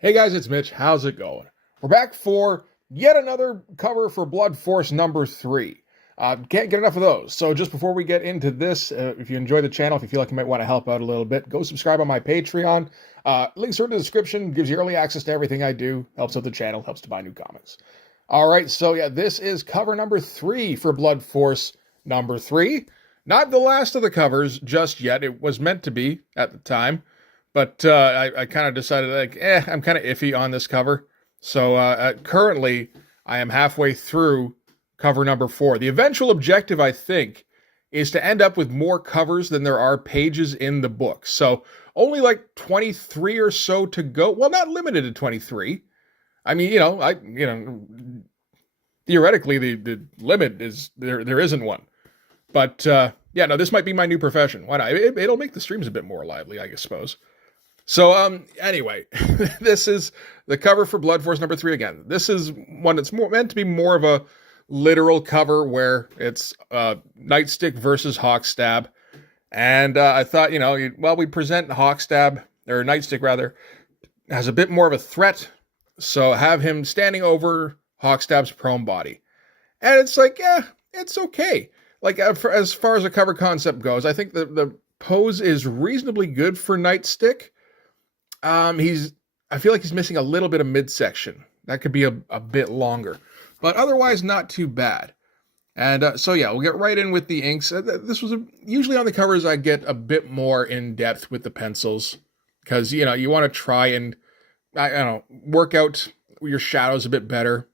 Hey guys, it's Mitch. How's it going? We're back for yet another cover for Blood Force number 3. Can't get enough of those. So just before we get into this, if you enjoy the channel, if you feel like you might want to help out a little bit, go subscribe on my Patreon. Links are in the description. Gives you early access to everything I do. Helps out the channel. Helps to buy new comics. All right, so yeah, this is cover number 3 for Blood Force number 3. Not the last of the covers just yet. It was meant to be at the time. But I kind of decided, I'm kind of iffy on this cover. So currently, I am halfway through cover number 4. The eventual objective, I think, is to end up with more covers than there are pages in the book. So only like 23 or so to go. Well, not limited to 23. I mean, theoretically, the limit is there isn't one. But yeah, no, this might be my new profession. Why not? It'll make the streams a bit more lively, I suppose. So, anyway, this is the cover for Blood Force number 3 again. This is one that's meant to be more of a literal cover where it's Nightstick versus Hawkstab. And I thought, we present Hawkstab, or Nightstick rather, as a bit more of a threat. So have him standing over Hawkstab's prone body. And it's like, yeah, it's okay. Like, as far as the cover concept goes, I think the pose is reasonably good for Nightstick. I feel like he's missing a little bit of midsection. That could be a bit longer, but otherwise not too bad. And so yeah, we'll get right in with the inks. This was usually on the covers I get a bit more in depth with the pencils because you want to try and I don't know, work out your shadows a bit better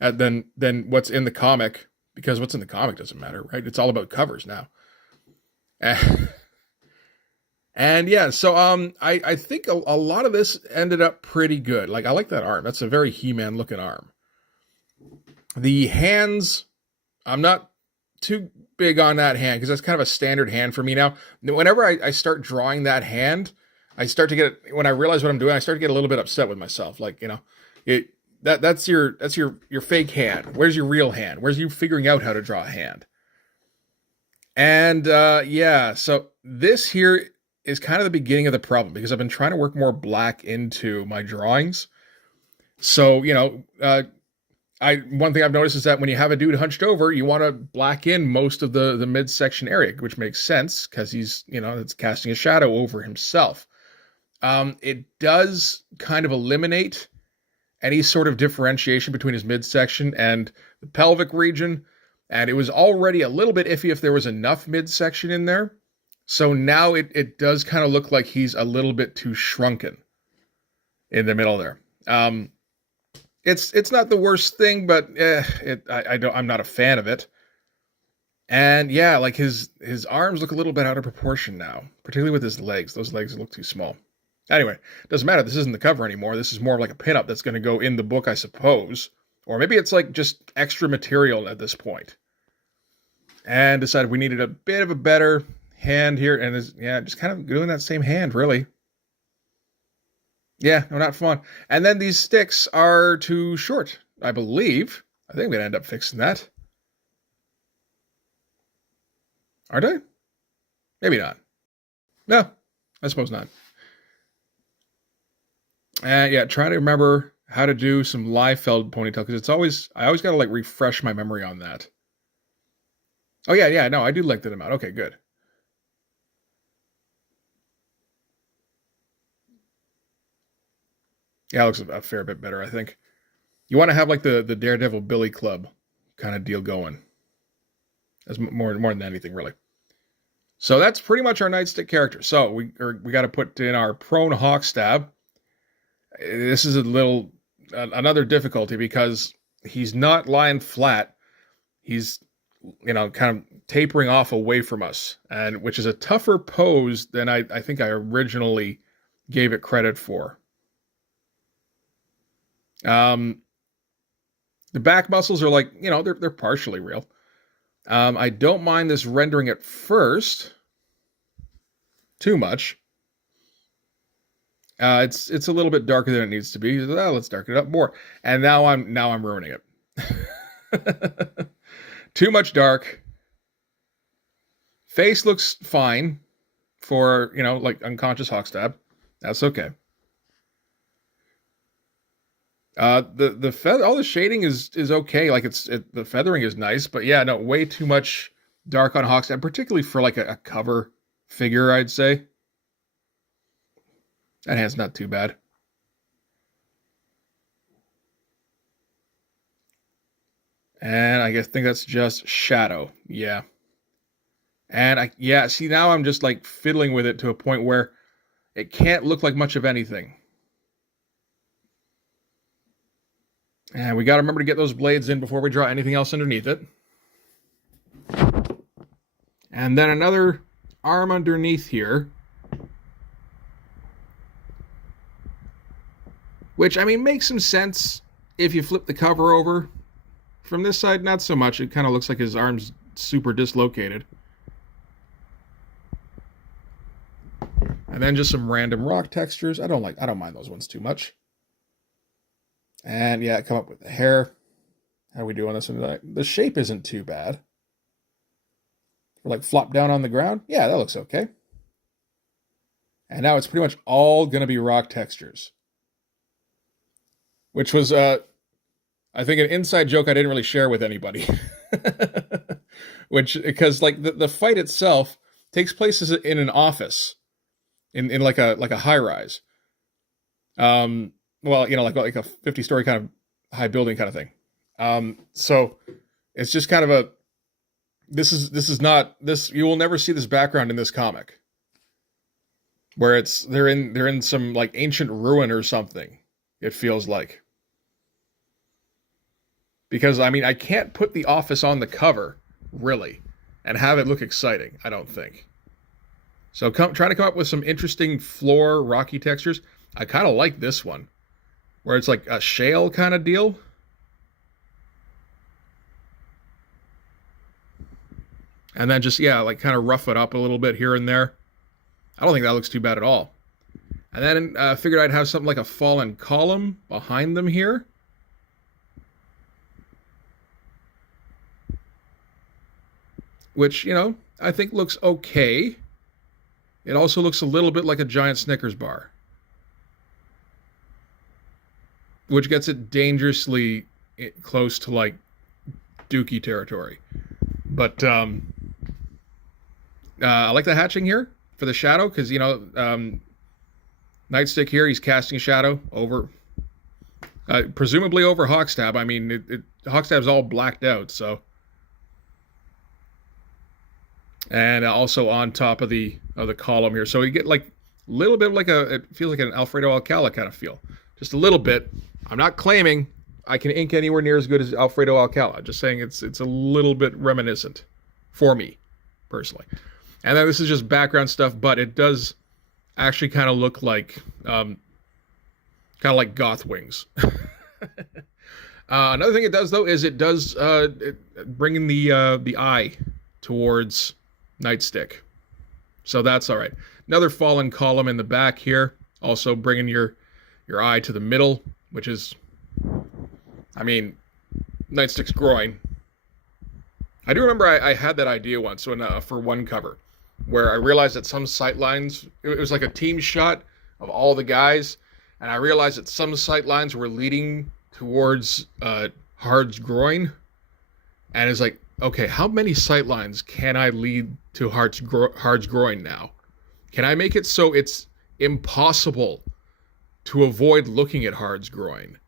than what's in the comic, because what's in the comic doesn't matter, right? It's all about covers now. And yeah, so I think a lot of this ended up pretty good. Like, I like that arm. That's a very He-Man looking arm. The hands, I'm not too big on that hand because that's kind of a standard hand for me now. Whenever I start drawing that hand, I start to get, when I realize what I'm doing, I start to get a little bit upset with myself. Like, that's your fake hand. Where's your real hand? Where's you figuring out how to draw a hand? And yeah, so this here is kind of the beginning of the problem because I've been trying to work more black into my drawings. So, one thing I've noticed is that when you have a dude hunched over, you want to black in most of the midsection area, which makes sense because he's, it's casting a shadow over himself. It does kind of eliminate any sort of differentiation between his midsection and the pelvic region. And it was already a little bit iffy if there was enough midsection in there. So now it does kind of look like he's a little bit too shrunken in the middle there. It's not the worst thing, but I'm not a fan of it. And yeah, like his arms look a little bit out of proportion now, particularly with his legs. Those legs look too small. Anyway, doesn't matter. This isn't the cover anymore. This is more like a pinup that's going to go in the book, I suppose. Or maybe it's like just extra material at this point. And decided we needed a bit of a better hand here, and just kind of doing that same hand, really. Yeah, no, not fun. And then these sticks are too short, I believe. I think I'm gonna end up fixing that. Aren't I? Maybe not. No, I suppose not. Yeah, trying to remember how to do some Liefeld ponytail, because I always gotta like refresh my memory on that. Oh yeah, no, I do like that amount. Okay, good. Yeah, it looks a fair bit better, I think. You want to have like the Daredevil Billy Club kind of deal going. That's more than anything, really. So that's pretty much our Nightstick character. So we got to put in our prone Hawkstab. This is another difficulty because he's not lying flat. He's kind of tapering off away from us, and which is a tougher pose than I think I originally gave it credit for. The back muscles are like, they're partially real. I don't mind this rendering at first too much. It's a little bit darker than it needs to be. Let's darken it up more. And now I'm ruining it. Too much dark. Face looks fine for, like unconscious Hawkstab. That's okay. The feather, all the shading is okay. Like the feathering is nice, but yeah, no, way too much dark on Hogstab, particularly for like a cover figure, I'd say. That hand's not too bad. And I think that's just Shadow. Yeah. And yeah, see, now I'm just like fiddling with it to a point where it can't look like much of anything. And we got to remember to get those blades in before we draw anything else underneath it. And then another arm underneath here. Which, I mean, makes some sense if you flip the cover over. From this side, not so much. It kind of looks like his arm's super dislocated. And then just some random rock textures. I don't mind those ones too much. And yeah, come up with the hair. How do we do on this one? The shape isn't too bad. Or like flop down on the ground. Yeah, that looks okay. And now it's pretty much all going to be rock textures. Which was, I think, an inside joke I didn't really share with anybody. Because like the fight itself takes place in an office. In like a high rise. Well, you know, like a 50-story kind of high building kind of thing. So it's just kind of a, this is not this, you will never see this background in this comic where they're in some like ancient ruin or something. It feels like, because I mean, I can't put the office on the cover really and have it look exciting. I don't think. So trying to come up with some interesting floor rocky textures. I kind of like this one, where it's like a shale kind of deal. And then just, yeah, like kind of rough it up a little bit here and there. I don't think that looks too bad at all. And then I figured I'd have something like a fallen column behind them here. Which, you know, I think looks okay. It also looks a little bit like a giant Snickers bar. Which gets it dangerously close to like Dookie territory. But I like the hatching here for the shadow, because, you know, Nightstick here, he's casting shadow over, presumably over Hogstab. I mean, Hogstab's all blacked out, so. And also on top of the column here. So you get like a little bit like it feels like an Alfredo Alcala kind of feel. Just a little bit. I'm not claiming I can ink anywhere near as good as Alfredo Alcala. Just saying it's a little bit reminiscent for me, personally. And then this is just background stuff, but it does actually kind of look like Goth Wings. Another thing it does, though, is it does bring in the eye towards Nightstick. So that's all right. Another fallen column in the back here, also bringing your eye to the middle, which is, I mean, Nightstick's groin. I do remember I had that idea once for one cover, where I realized that some sight lines, it was like a team shot of all the guys, and I realized that some sight lines were leading towards Hard's groin, and it's like, okay, how many sight lines can I lead to Hard's groin now? Can I make it so it's impossible to avoid looking at Hard's groin?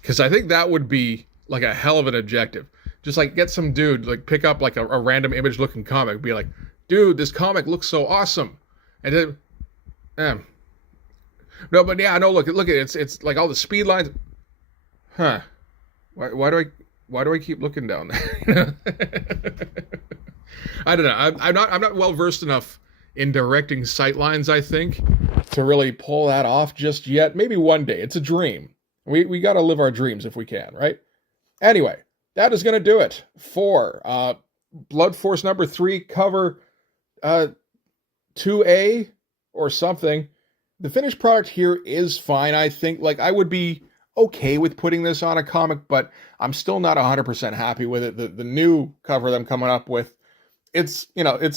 Because I think that would be like a hell of an objective. Just like get some dude, like pick up like a random image looking comic, be like, dude, this comic looks so awesome. And then, no, but yeah, no, look at it. It's like all the speed lines. Huh. Why do I keep looking down there? I don't know. I'm not well versed enough in directing sight lines, I think, to really pull that off just yet. Maybe one day. It's a dream. We got to live our dreams if we can, right? Anyway, that is going to do it for Blood Force number 3, cover 2A or something. The finished product here is fine, I think. Like, I would be okay with putting this on a comic, but I'm still not 100% happy with it. The new cover that I'm coming up with, it's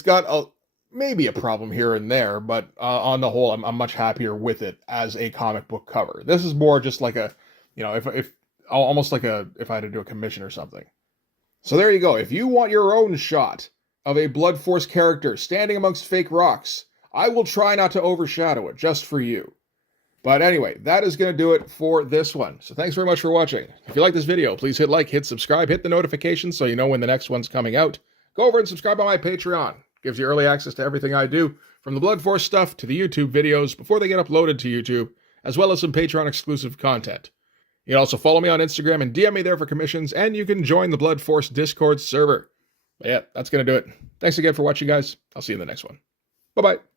got maybe a problem here and there, but on the whole, I'm much happier with it as a comic book cover. This is more just like a You know, if almost like if I had to do a commission or something. So there you go. If you want your own shot of a Blood Force character standing amongst fake rocks, I will try not to overshadow it just for you. But anyway, that is going to do it for this one. So thanks very much for watching. If you like this video, please hit like, hit subscribe, hit the notifications so you know when the next one's coming out. Go over and subscribe on my Patreon. Gives you early access to everything I do, from the Blood Force stuff to the YouTube videos before they get uploaded to YouTube, as well as some Patreon exclusive content. You can also follow me on Instagram and DM me there for commissions, and you can join the Blood Force Discord server. But yeah, that's going to do it. Thanks again for watching, guys. I'll see you in the next one. Bye-bye.